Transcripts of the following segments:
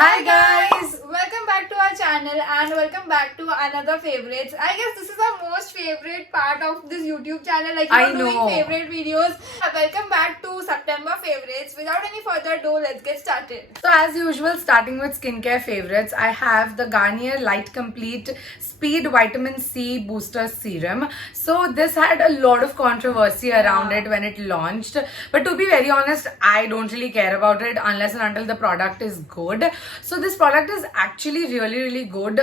Hi guys, welcome back to our channel and welcome back to another favorites. I guess this is our most favorite part of this YouTube channel. Like I we're doing know. favorite videos. Welcome back to September favorites. Without any further ado, let's get started. So as usual, starting with skincare favorites, I have the Garnier Light Complete Speed Vitamin C Booster Serum. So this had a lot of controversy around it when it launched. But to be very honest, I don't really care about it unless and until the product is good. So this product is actually really good.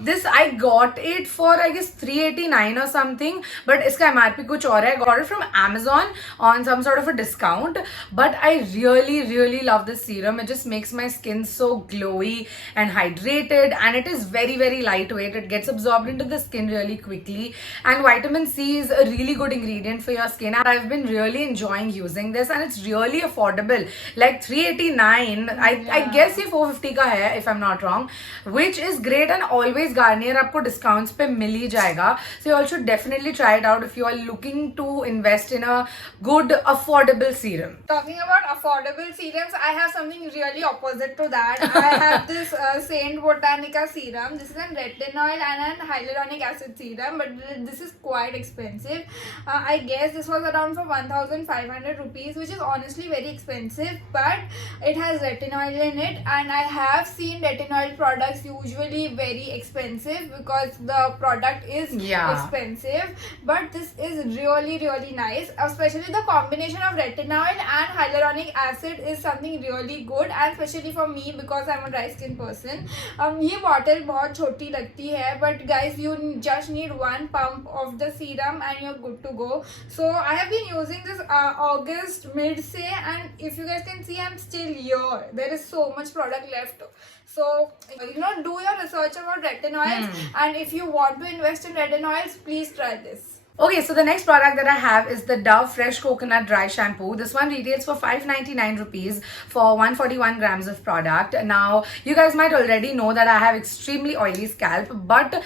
This I got it for I guess 389 or something, but iska MRP kuch aur hai. I got it from Amazon on some sort of a discount, but I really love this serum. It just makes my skin so glowy and hydrated, and it is very lightweight. It gets absorbed into the skin really quickly, and vitamin C is a really good ingredient for your skin. I've been really enjoying using this, and it's really affordable, like 389. I guess ये 450 का है if I'm not wrong, which is great, and always Garnier आपको discounts पे मिल ही जाएगा. So you all should definitely try it out if you are looking to invest in a good affordable serum. Talking about affordable serums, I have something really opposite to that. I have this Saint Botanica serum. This is a retinol and a hyaluronic acid serum, but this is quite expensive. I guess this was around for 1,500 rupees, which is honestly very expensive, but it has retinol in it, and I have seen retinol products usually very expensive because the product is expensive, but this is really nice. Especially the combination of retinol and hyaluronic acid is something really good, and especially for me because I'm a dry skin person. ये bottle बहुत छोटी लगती है, but guys, you just need one pump of the serum and you're good to go. So I have been using this August mid से, and if you guys can see, I'm still here. There is so much product left. So, do your research about retinoids, and if you want to invest in retinoids, please try this. Okay, so the next product that I have is the Dove Fresh Coconut Dry Shampoo. This one retails for 599 rupees for 141 grams of product. Now, you guys might already know that I have extremely oily scalp, but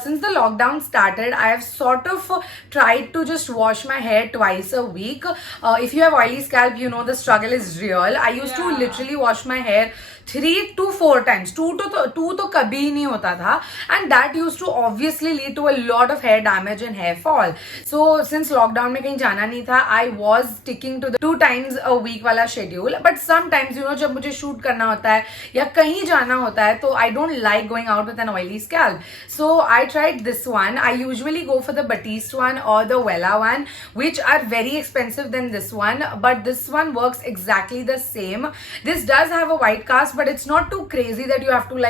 since the lockdown started, I have sort of tried to just wash my hair twice a week. If you have oily scalp, you know the struggle is real. I used to literally wash my hair 3 to 4 times. 2 तो कभी ही नहीं होता था, and that used to obviously lead to a lot of hair damage and hair fall. So since lockdown में कहीं जाना नहीं था, I was sticking to the 2 times a week वाला schedule. But sometimes जब मुझे shoot करना होता है या कहीं जाना होता है, तो I don't like going out with an oily scalp. So I tried this one. I usually go for the Batiste one or the Wella one, which are very expensive than this one, but this one works exactly the same. This does have a white cast, but it's not too crazy that you have to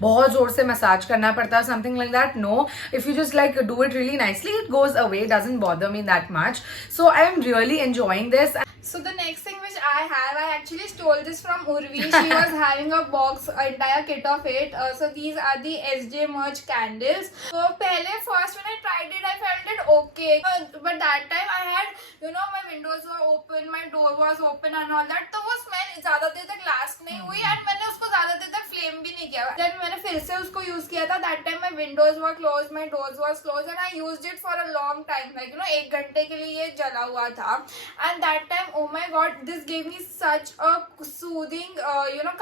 बहुत जोर से massage करना पड़ता, something like that. No, if you just do it really nicely, it goes away. Doesn't bother me that much. So I am really enjoying this. So the next thing which I actually stole this from Urvi. She was having a box, entire kit of it. So these are the SJ Merch candles. So first when I tried it, I felt it okay. But that time I had, my windows were open, my door was open and all that. तो वो smell ज़्यादा देर तक last नहीं हुई, and मैंने उसको ज़्यादा देर तक flame भी नहीं किया. Then मैंने फिर से उसको use किया था. That time my windows were closed, my doors was closed, and I used it for a long time. 1 घंटे के लिए ये जला हुआ था. And that time, oh my god, this gave me such a soothing,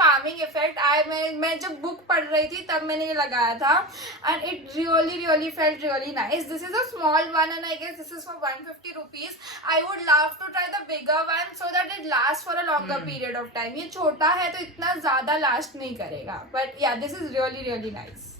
calming effect. मैं जब book पढ़ रही थी तब मैंने ये लगाया था, and it really felt really nice. This is a small one, and I guess this is for 150 rupees. I would love to try the bigger one so that it lasts for a longer period of time. ये छोटा है तो इतना ज़्यादा last नहीं करेगा. But yeah, this is really nice.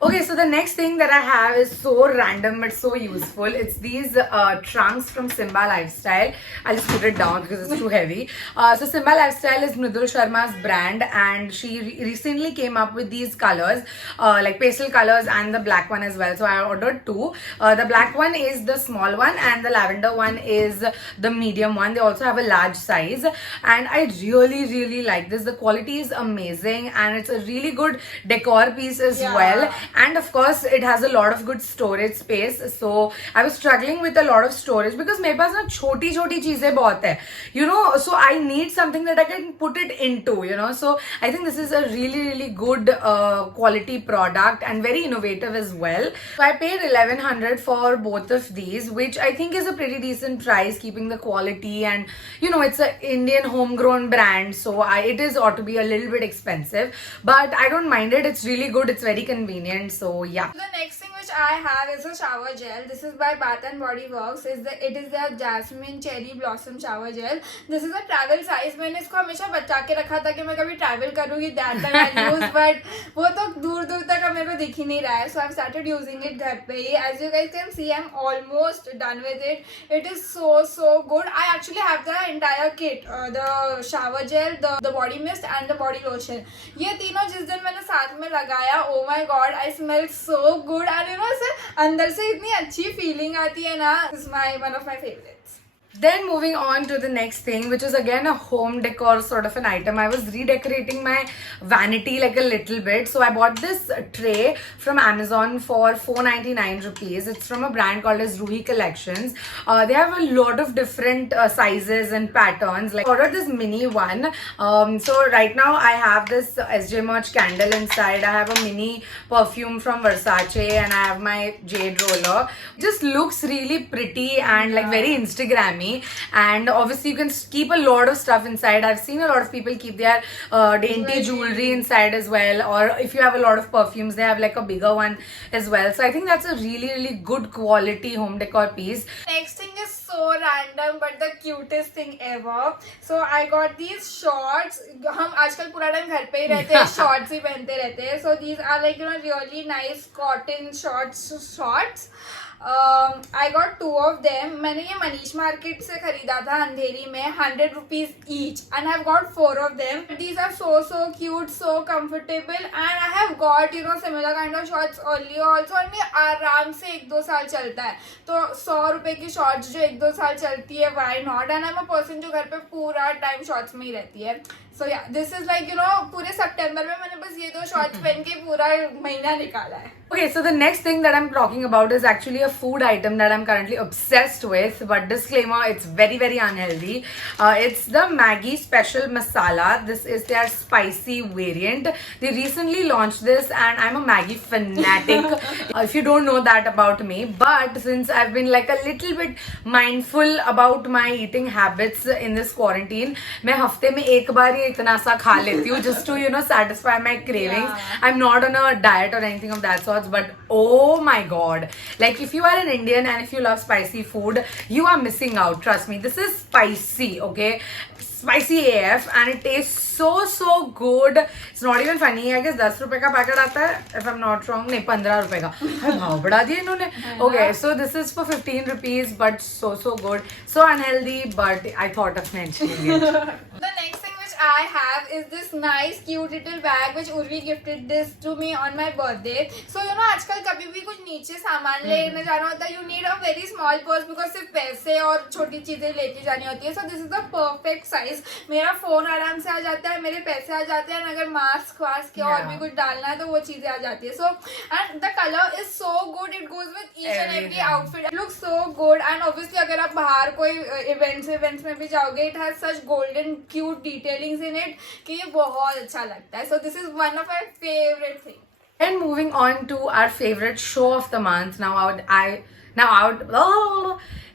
Okay, so the next thing that I have is so random but so useful. It's these trunks from Simba Lifestyle. I'll just put it down because it's too heavy. So Simba Lifestyle is Mridul Sharma's brand, and she recently came up with these colors, like pastel colors and the black one as well. So I ordered 2. The black one is the small one, and the lavender one is the medium one. They also have a large size, and I really like this. The quality is amazing, and it's a really good decor piece as well. and of course it has a lot of good storage space. So I was struggling with a lot of storage because मेरे पास ना छोटी छोटी चीजें बहुत है, you know, so I need something that I can put it into, you know. So I think this is a really good quality product and very innovative as well. So I paid 1100 for both of these, which I think is a pretty decent price keeping the quality, and you know, it's an Indian homegrown brand, so it is ought to be a little bit expensive, but I don't mind it. It's really good, it's very convenient. So yeah. The next thing which I have is a shower gel. This is by Bath and Body Works. It is the Jasmine Cherry Blossom Shower Gel. This is a travel size. मैंने इसको हमेशा बचा के रखा था कि मैं कभी travel करूँगी that time I use, but वो तो दूर दूर तक अब मेरे को दिख ही नहीं रहा है. So I've started using it घर पे ही. As you guys can see, I'm almost done with it. It is so good. I actually have the entire kit, the shower gel, the body mist and the body lotion. ये तीनों जिस दिन मैंने साथ में लगाया, oh my god, I smell so good, and you know, से अंदर से इतनी अच्छी feeling आती है ना. This is one of my favorites. Then moving on to the next thing, which is again a home decor sort of an item. I was redecorating my vanity like a little bit. So I bought this tray from Amazon for 499 rupees. It's from a brand called as Ruhi Collections. They have a lot of different sizes and patterns. Like I ordered this mini one. So right now I have this SJ Merch candle inside. I have a mini perfume from Versace, and I have my jade roller. Just looks really pretty and like very Instagrammy. And obviously you can keep a lot of stuff inside. I've seen a lot of people keep their dainty jewelry inside as well, or if you have a lot of perfumes, they have like a bigger one as well. So I think that's a really good quality home decor piece. Next thing is so random but the cutest thing ever. So I got these shorts. हम आजकल पूरा time घर पे ही रहते हैं, shorts ही पहनते रहते हैं. So these are like, you know, really nice cotton shorts. I got 2 of them. मैंने ये मनीष मार्केट से खरीदा था अंधेरी में, 100 rupees each, and I've got 4 of them. These are so cute, so comfortable, and I have got, you know, similar kind of shorts earlier also, and ये आराम से 1-2 साल चलता है. तो 100 रुपए की shorts जो 1-2 साल चलती है, why not? And I'm a person जो घर पे पूरा टाइम shorts में ही रहती है. So yeah, this is like, you know, पूरे सितंबर में मैंने बस ये 2 shorts पहन के पूरा महीना निकाला है. Okay, so the next thing that I'm talking about is actually a food item that I'm currently obsessed with, but disclaimer, it's very unhealthy. It's the Maggi Special Masala. This is their spicy variant. They recently launched this, and I'm a Maggi fanatic. If you don't know that about me, but since I've been like a little bit mindful about my eating habits in this quarantine, मैं हफ्ते में एक बार ही इतना सा खा लेती हूँ just to, you know, satisfy my cravings. Yeah. I'm not on a diet or anything of that sort. But oh my god, like if you are an Indian and if you love spicy food, you are missing out. Trust me, this is spicy, okay? Spicy AF, and it tastes so good. It's not even funny. I guess 10 रुपए का packet आता है, if I'm not wrong. नहीं, 15 रुपए का. भाव बढ़ा दिया इन्होंने. Okay, so this is for 15 rupees, but so good. So unhealthy, but I thought of mentioning it. The next thing which I have is this nice cute little bag which Urvi gifted this to me on my birthday. So you know, आजकल कभी भी कुछ नीचे सामान लेने जाना होता है, you need a very small purse because सिर्फ पैसे और छोटी चीजें लेके जानी होती है. So this is the perfect size. मेरा फोन आराम से आ जाता है, मेरे पैसे आ जाते हैं, अगर मास्क वास्क और भी कुछ डालना है तो वो चीजें आ जाती है. So and the color is so good. It goes with each and every outfit. It looks so good, and obviously अगर आप बाहर कोई events में भी जाओगे, it has such golden cute detailings in it कि ये बहुत अच्छा लगता है. So this is one of my favorite things. And moving on to our favorite show of the month.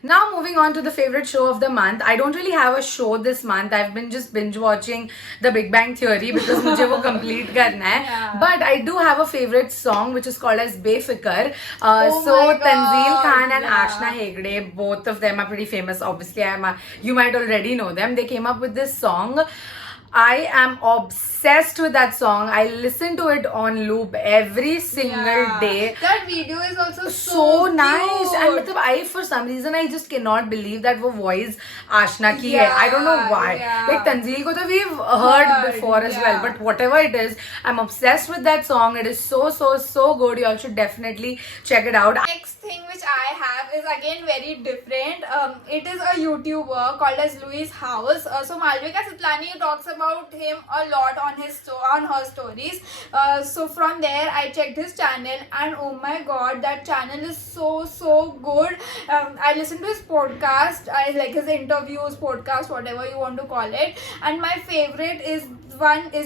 Now moving on to the favorite show of the month. I don't really have a show this month. I've been just binge watching The Big Bang Theory because मुझे वो complete करना है. Yeah. But I do have a favorite song which is called as Befikar. Oh So my God. Tanzeel Khan and Yeah. Ashna Hegde, both of them are pretty famous. Obviously, you might already know them. They came up with this song. I am obsessed with that song. I listen to it on loop every single day. That video is also So nice. cute. And मतलब I, for some reason, I just cannot believe that वो voice Ashna की है. I don't know why. Yeah. Like Tanzeel को तो we've heard before as well. But whatever it is, I'm obsessed with that song. It is so good. You all should definitely check it out. Next thing which I have is again very different. It is a YouTuber called as Louis House. So Malvika Sitlani talks about him a lot on her stories. So from there I checked his channel, and oh my god, that channel is so good. I listen to his podcast. I like his interviews, podcast, whatever you want to call it. And my favorite is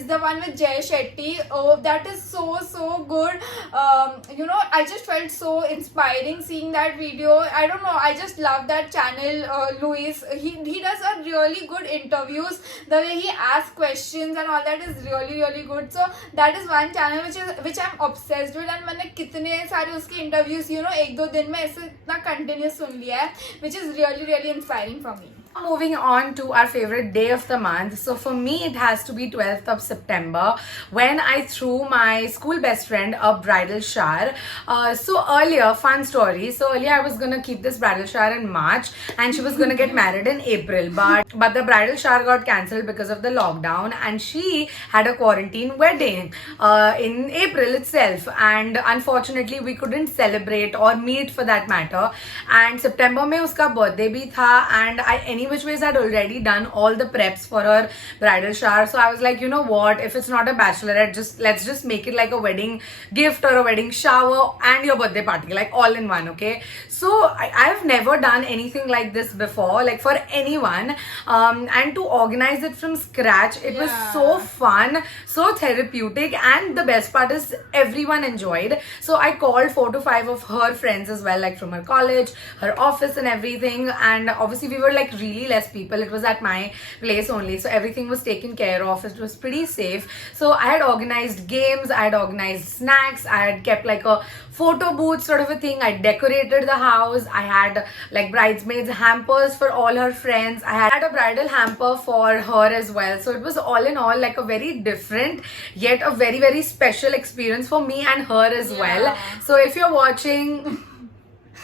the one with Jay Shetty. Oh, that is so good. I just felt so inspiring seeing that video. I don't know, I just love that channel. Louis, he does a really good interviews. The way he asks questions and all that is really good. So that is one channel which I'm obsessed with, and मैंने कितने सारे उसके interviews एक दो दिन में ऐसे इतना continuous सुन लिया है, which is really inspiring for me. Moving on to our favorite day of the month. So for me, it has to be 12th of September, when I threw my school best friend a bridal shower. Fun story. So earlier I was gonna keep this bridal shower in March, and she was gonna get married in April. But the bridal shower got cancelled because of the lockdown, and she had a quarantine wedding in April itself. And unfortunately, we couldn't celebrate or meet for that matter. And September में उसका birthday भी था, and I which ways had already done all the preps for her bridal shower. So I was like, you know what, if it's not a bachelorette, let's just make it like a wedding gift or a wedding shower and your birthday party, like all in one. Okay, so I've never done anything like this before, like for anyone, and to organize it from scratch, it was so fun, so therapeutic, and the best part is everyone enjoyed. So I called 4 to 5 of her friends as well, like from her college, her office and everything. And obviously we were like really less people. It was at my place only, so everything was taken care of. It was pretty safe. So I had organized games, I had organized snacks, I had kept like a photo booth sort of a thing. I decorated the house. I had like bridesmaids hampers for all her friends. I had a bridal hamper for her as well. So it was all in all like a very different yet a very special experience for me and her as well. So if you're watching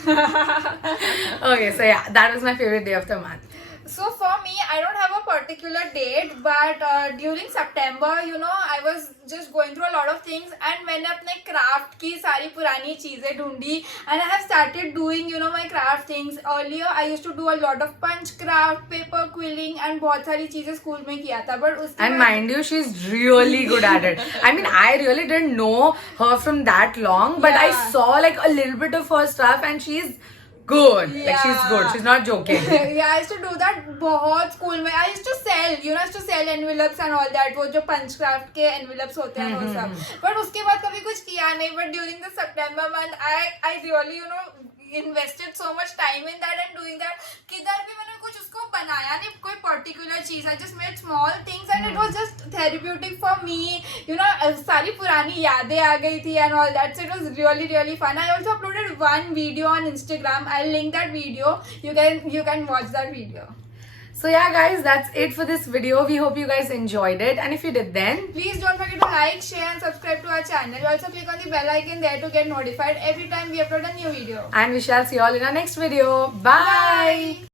okay, so yeah, that was my favorite day of the month. So for me, I don't have a particular date, but during September, I was just going through a lot of things, and मैंने अपने craft की सारी पुरानी चीजें ढूंढी, and I have started doing my craft things. Earlier I used to do a lot of punch craft, paper quilling, and बहुत सारी चीजें स्कूल में किया था. But उसके and mind you, she's really good at it. I mean, I really didn't know her from that long, but I saw like a little bit of her stuff, and she's good. Like she's good. She's not joking. Yeah, I used to do that बहुत school में. I used to sell, I used to sell envelopes and all that. वो जो punch craft के envelopes होते हैं वो सब. But उसके बाद कभी कुछ किया नहीं. But during the September month, I really invested so much time in that and doing that. किधर भी मैंने कुछ उसको बनाया नहीं, कोई particular चीज. I just made small things and it was just therapeutic for me. सारी पुरानी यादें आ गई थी and all that. So it was really fun. I also uploaded one video on Instagram. I'll link that video. You can watch that video. So yeah guys, that's it for this video. We hope you guys enjoyed it, and if you did, then please don't forget to like, share and subscribe to our channel. Also click on the bell icon there to get notified every time we upload a new video. And we shall see you all in our next video. Bye.